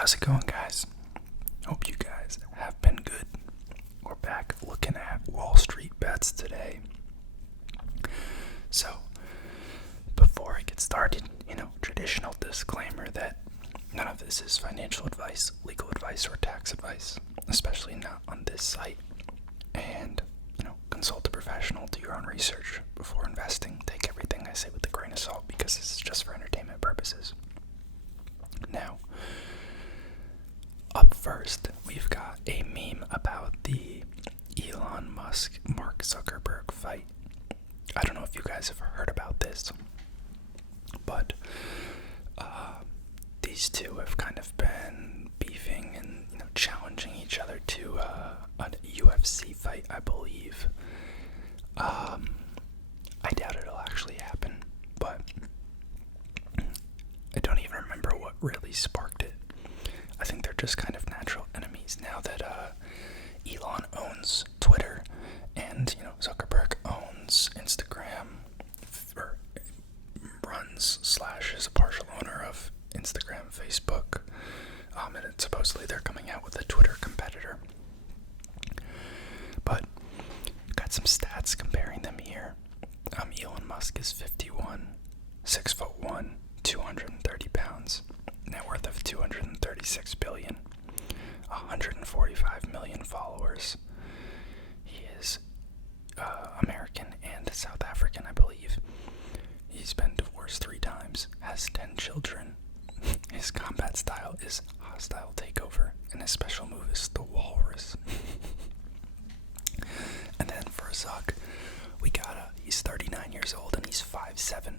How's it going, guys? Hope you guys have been good. We're back looking at Wall Street bets today. So, before I get started, traditional disclaimer that none of this is financial advice, legal advice, or tax advice, especially not on this site. And, consult a professional, do your own research before investing. Take everything I say with a grain of salt because this is just for entertainment purposes. Now, up first, we've got a meme about the Elon Musk, Mark Zuckerberg fight. I don't know if you guys have heard about this, but these two have kind of been beefing and challenging each other to a UFC fight, I believe. I doubt it'll actually happen, but I don't even remember what really sparked it. I think they're just kind of natural enemies now that Elon owns Twitter and Zuckerberg owns Instagram, or is a partial owner of Instagram, Facebook, and supposedly they're coming out with a Twitter competitor. But got some stats comparing them here. Elon Musk is 51, 6'1", 230 pounds, net worth of $236 billion, 145 million followers. He is American and South African, I believe. He's been divorced 3 times, has 10 children. His combat style is hostile takeover, and his special move is the walrus. And then for Zuck, we got he's 39 years old and he's 5'7".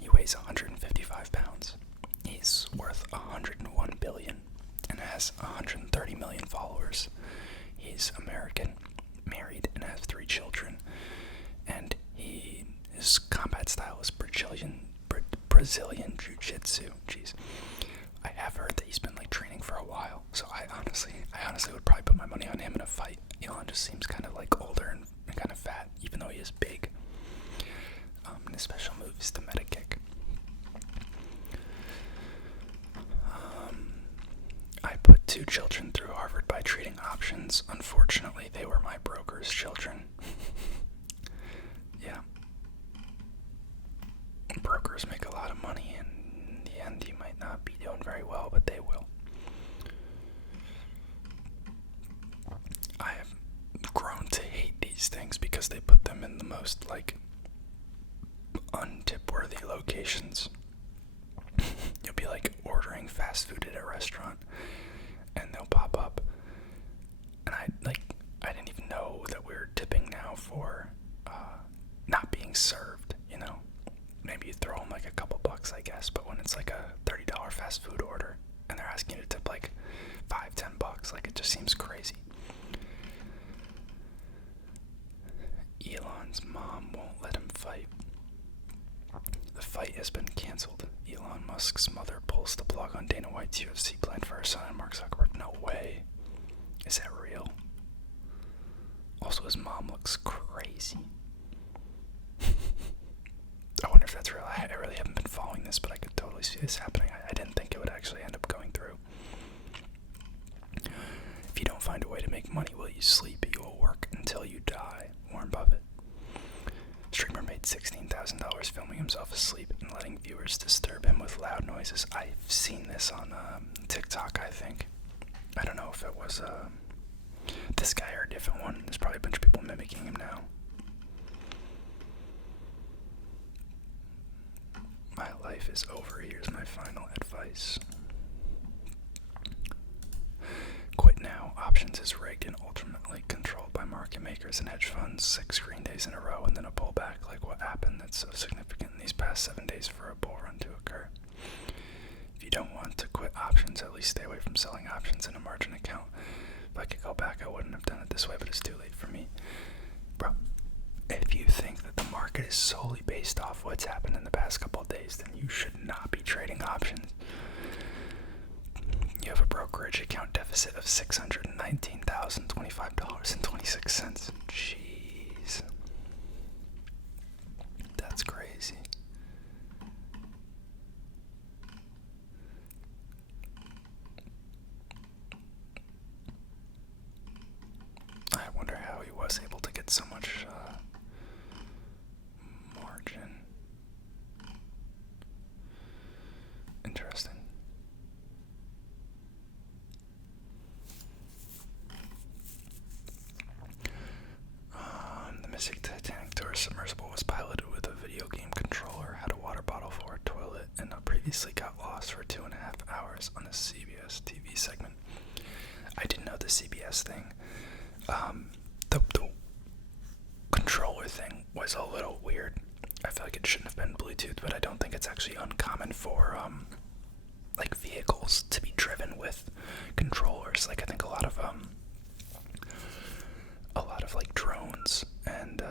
He weighs 155 pounds. He's worth $101 billion and has 130 million followers. He's American, married, and has 3 children. And his combat style is Brazilian Jiu-Jitsu. Jeez. I have heard that he's been training for a while, so I honestly would probably put my money on him in a fight. Elon just seems kind of older and kind of fat, even though he is big. And his special move is the meta kick. I put 2 children through Harvard by trading options. Unfortunately, they were my broker's children. Yeah. Brokers make a lot of money, and in the end, you might not be doing very well, but they will. I have grown to hate these things because they put them in the most, untip-worthy locations. You'll be, ordering fast food at a restaurant, and they'll pop up, and I didn't even know that we were tipping now for, not being served, Maybe you throw them, a couple bucks, I guess, but when it's, a $30 fast food order, and they're asking you to tip, $5-10, it just seems crazy. Elon's mom won't let him fight. The fight has been canceled. Elon Musk's mother pulls the plug on Dana White's UFC plan for her son and Mark Zuckerberg. No way. Is that real? Also, his mom looks crazy. I wonder if that's real. I really haven't been following this, but I could totally see this happening. I didn't think it would actually end up going through. If you don't find a way to make money while you sleep, you will work until you die. Warren Buffett. Streamer made $16,000 filming himself asleep and letting viewers disturb him with loud noises. I've seen this on TikTok, I think. I don't know if it was this guy or a different one. There's probably a bunch of people mimicking him now. My life is over. Here's my final advice. Quit now. Options is rigged and ultimately controlled by market makers and hedge funds. 6 green days in a row and then a pullback like what happened that's so significant in these past 7 days for a bull run to occur. If you don't want to quit options, at least stay away from selling options in a margin account. If I could go back, I wouldn't have done it this way, but it's too late for me. Bro, if you think that the market is solely based off what's happened in the past couple of days, then you should not be trading options. You have a brokerage account deficit of $619,025.26. Jeez. That's crazy. so much margin. Interesting. The missing Titanic tour submersible was piloted with a video game controller, had a water bottle for a toilet, and previously got lost for 2.5 hours on a CBS TV segment. I didn't know the CBS thing. The controller thing was a little weird. I feel like it shouldn't have been Bluetooth, but I don't think it's actually uncommon for like vehicles to be driven with controllers. Like I think a lot of like drones and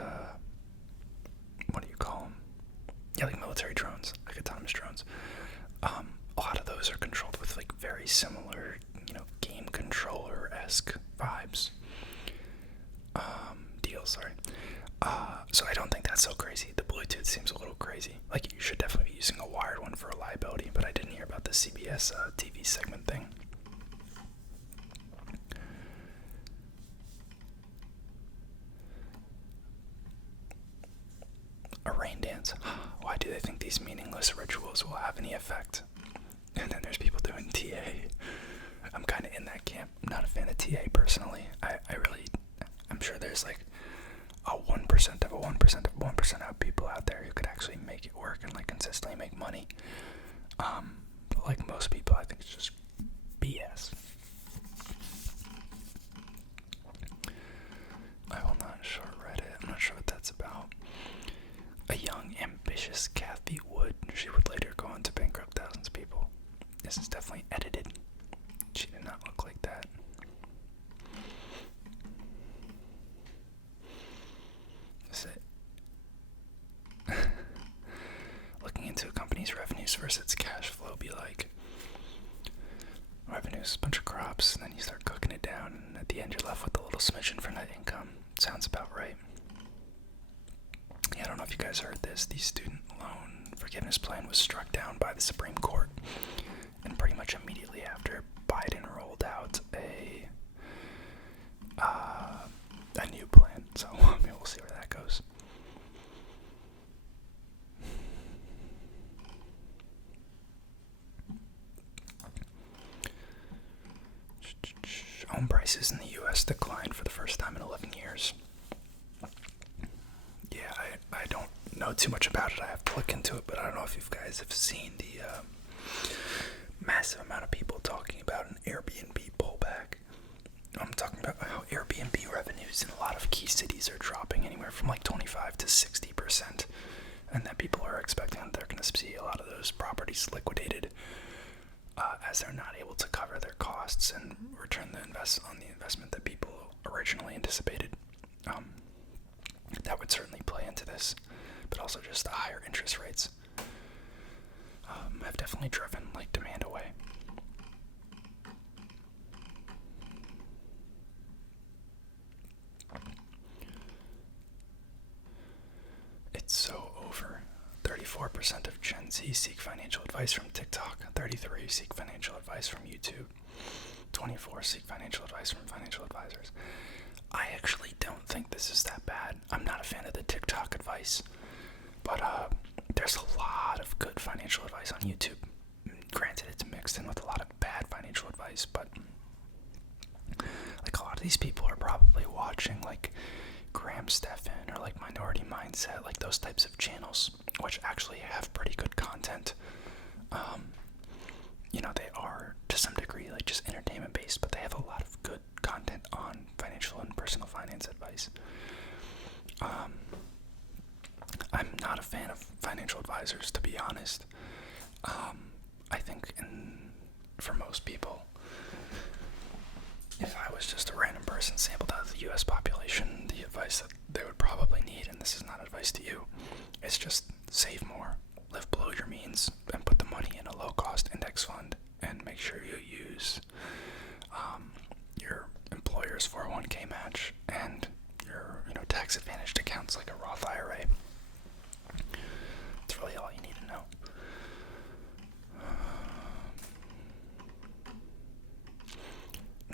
what do you call them? Yeah, like military drones, like autonomous drones. A lot of those are controlled with like very similar, game controller-esque vibes. Deals, sorry. So I don't think that's so crazy. The Bluetooth seems a little crazy. Like you should definitely be using a wired one for reliability, but I didn't hear about the CBS TV segment thing. A rain dance. Why do they think these meaningless rituals will have any effect? And then there's people doing TA. I'm kind of in that camp. I'm not a fan of TA personally. I'm sure there's like a 1% of a 1% of 1% of people out there who could actually make it work and like consistently make money. But like most people, I think it's just BS. I will not short Reddit. I'm not sure what that's about. A young, ambitious Kathy Wood. She would later go on to bankrupt thousands of people. This is definitely edited. She did not look like that. Is it? Looking into a company's revenues versus its cash flow be like revenues, a bunch of crops, and then you start cooking it down, and at the end you're left with a little smidgen for net income. Sounds about right. Yeah, I don't know if you guys heard this. The student loan forgiveness plan was struck down by the Supreme Court, and pretty much immediately after, Biden rolled out a new plan. So maybe we'll see where that goes. Home prices in the U.S. declined for the first time in 11 years. Yeah, I don't know too much about it. I have to look into it, but I don't know if you guys have seen the massive amount of people talking about an Airbnb pullback. I'm talking about how Airbnb revenues in a lot of key cities are dropping anywhere from like 25 to 60%, and that people are expecting that they're going to see a lot of those properties liquidated as they're not able to cover their costs and return the investment that people originally anticipated. That would certainly play into this, but also just the higher interest rates have definitely driven like demand away. It's so over. 34% of Gen Z seek financial advice from TikTok, 33 seek financial advice from YouTube, 24 seek financial advice from financial advisors. I actually don't think this is that bad. I'm not a fan of the TikTok advice, but there's a lot of good financial advice on YouTube. Granted, it's mixed in with a lot of bad financial advice, but like a lot of these people are probably watching like Graham Stephan or like Minority Mindset, like those types of channels, which actually have pretty good content. They are to some degree like just entertainment based, but they have a lot of good content on financial and personal finance advice. I'm not a fan of financial advisors, to be honest. I think for most people, if I was just a random person sampled out of the US population, the advice that they would probably need, and this is not advice to you, is just save more, live below your means, and put the money in a low-cost index fund, and make sure you use your employer's 401k match and your tax-advantaged accounts like a Roth IRA. That's really all you need to know.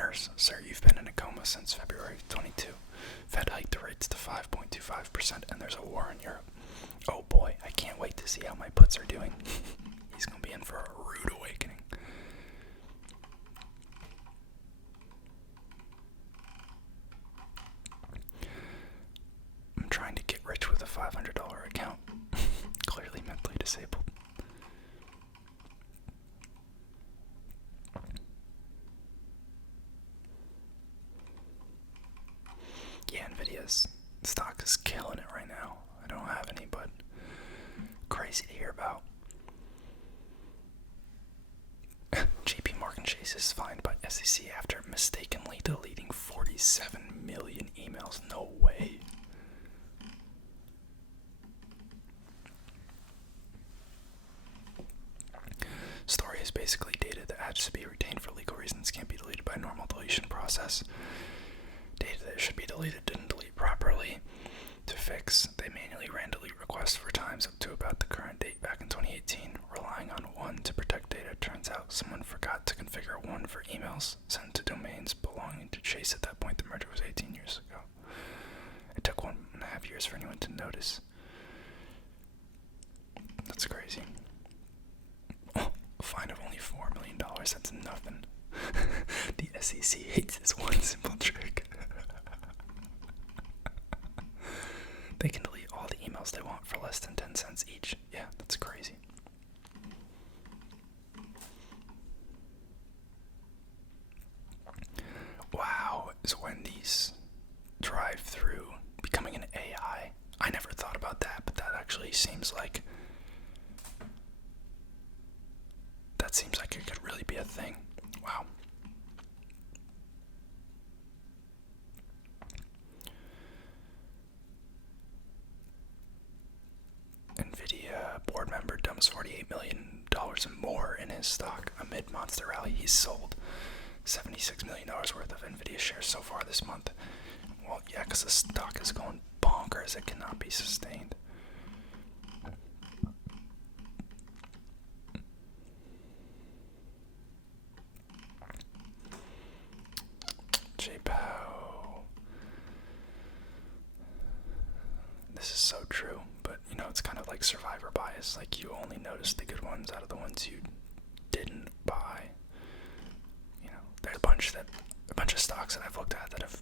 Nurse, sir, you've been in a coma since February 22. Fed hiked the rates to 5.25%, and there's a war in Europe. Oh boy, I can't wait to see how my puts are doing. He's going to be in for a rude awakening. I'm trying to get rich with a $500 account. Clearly mentally disabled. Yeah, Nvidia's stock is killing it right now. I don't have any, but crazy to hear about. JP Morgan Chase is fined by SEC after mistakenly deleting 47 million emails. No way. Story is basically data that has to be retained for legal reasons, can't be deleted by normal deletion process. Data that should be deleted didn't delete properly. To fix, they manually ran delete requests for times up to about the current date back in 2018, relying on one to protect data. Turns out someone forgot to configure one for emails sent to domains belonging to Chase. At that point, the merger was 18 years ago. It took 1.5 years for anyone to notice. That's crazy. Oh, a fine of only $4 million, that's nothing. The SEC hates this one simple trick. They can delete all the emails they want for less than 10 cents each. Yeah, that's crazy. Wow, is Wendy's drive-through becoming an AI? I never thought about that, but that actually seems like it could really be a thing. Wow. Nvidia board member dumps $48 million and more in his stock amid monster rally. He's sold $76 million worth of Nvidia shares so far this month. Well, yeah, because the stock is going bonkers. It cannot be sustained. J-Pow. This is so true, but you know, it's kind of like survivor bias. Like, you only notice the good ones out of the ones you didn't buy. You know, there's a bunch of stocks that I've looked at that have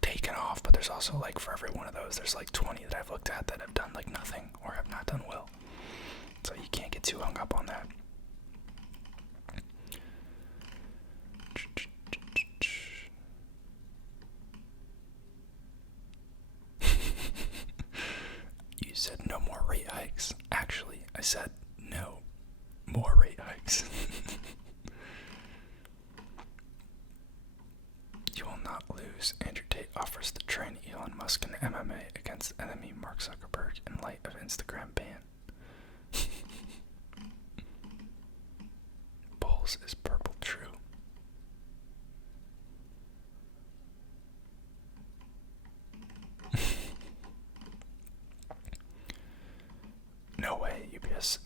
taken off, but there's also, like, for every one of those, there's like 20 that I've looked at that have done like nothing or have not done well. So you can't get too hung up on that. You said no more rate hikes. Actually, I said no more rate hikes. You will not lose. Andrew Tate offers to train Elon Musk in MMA against enemy Mark-Zuckerberg in light of Instagram ban. Bulls is purple true. No way, UPS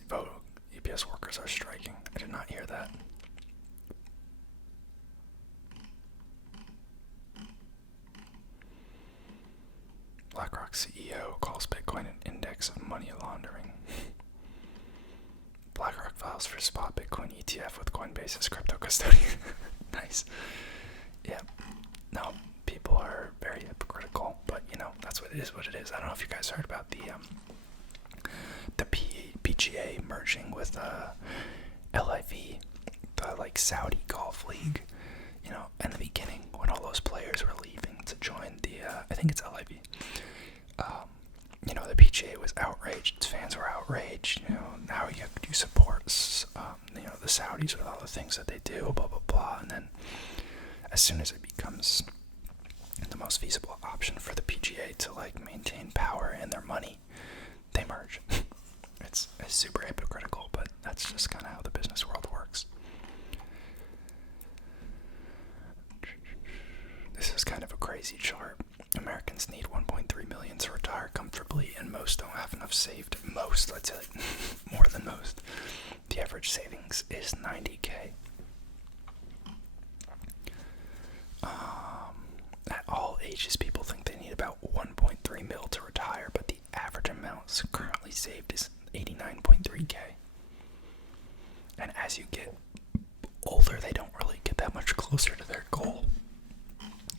workers are striking. I did not hear that. BlackRock CEO calls Bitcoin an index of money laundering. BlackRock files for spot Bitcoin ETF with Coinbase as crypto custodian. Nice. Yeah. No, people are very hypocritical, but you know, that's what it is. I don't know if you guys heard about the PGA merging with LIV, the like Saudi golf league. You know, in the beginning when all those players were leaving to join the I think it's LIV. You know, the PGA was outraged. Its fans were outraged. You know, how you support you know, the Saudis with all the things that they do, blah blah blah. And then as soon as it becomes the most feasible option for the PGA to like maintain power and their money, they merge. It's super hypocritical, but that's just kind of how the business world works. This is kind of a crazy chart. Americans need 1.3 million to retire comfortably, and most don't have enough saved. Most, I'd say, more than most. The average savings is $90K. saved is 89.3K. And as you get older, they don't really get that much closer to their goal,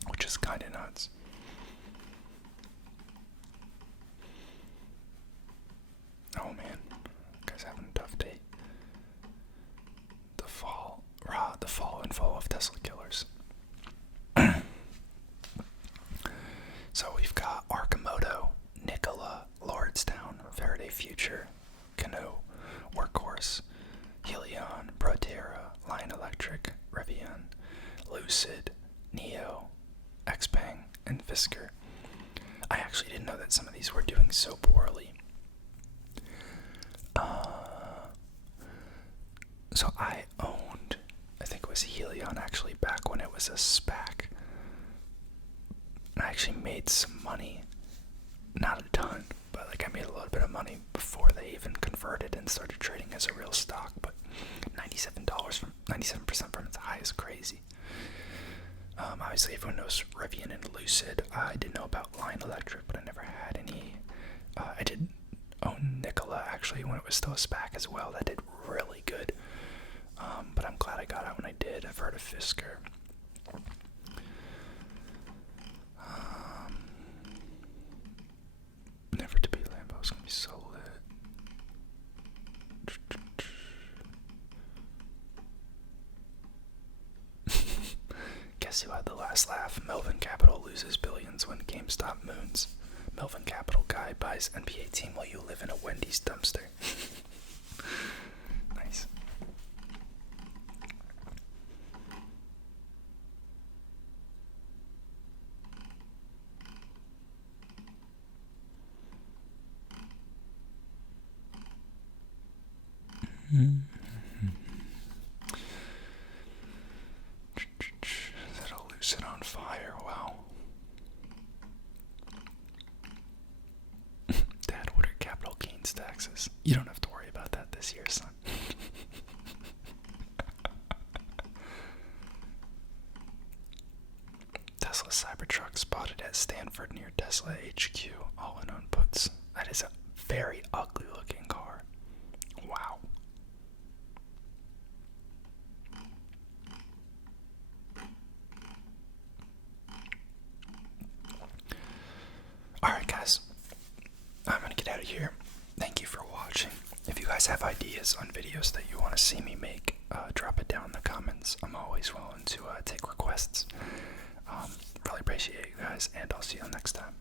which is kind of nuts. Oh man, guys having a tough day. The fall and fall of Tesla killers. So we've got Arcimoto, Nikola, Lordstown, Faraday Future, Canoe, Workhorse, Helion, Proterra, Lion Electric, Rivian, Lucid, Neo, Xpeng, and Fisker. I actually didn't know that some of these were doing so poorly. So I owned, I think it was Helion actually, back when it was a SPAC. I actually made some money, not a ton, but like I made a little bit of money before they even converted and started trading as a real stock. But $97% from its high is crazy. Obviously everyone knows Rivian and Lucid. I didn't know about Lion Electric, but I never had any. I did own Nikola actually when it was still a SPAC as well. That did really good. But I'm glad I got out when I did. I've heard of Fisker. Never to be Lambo is gonna be so lit. Guess who had the last laugh? Melvin Capital loses billions when GameStop moons. Melvin Capital guy buys NBA team while you live in a Wendy's dumpster. Nice. That'll lose it on fire. Wow. Dad, what are capital gains taxes? You don't have to worry about that this year, son. Tesla Cybertruck spotted at Stanford near Tesla HQ. All in on puts. That is a very ugly looking car. Wow. Alright guys, I'm gonna get out of here. Thank you for watching. If you guys have ideas on videos that you want to see me make, drop it down in the comments. I'm always willing to take requests. Really appreciate you guys, and I'll see you next time.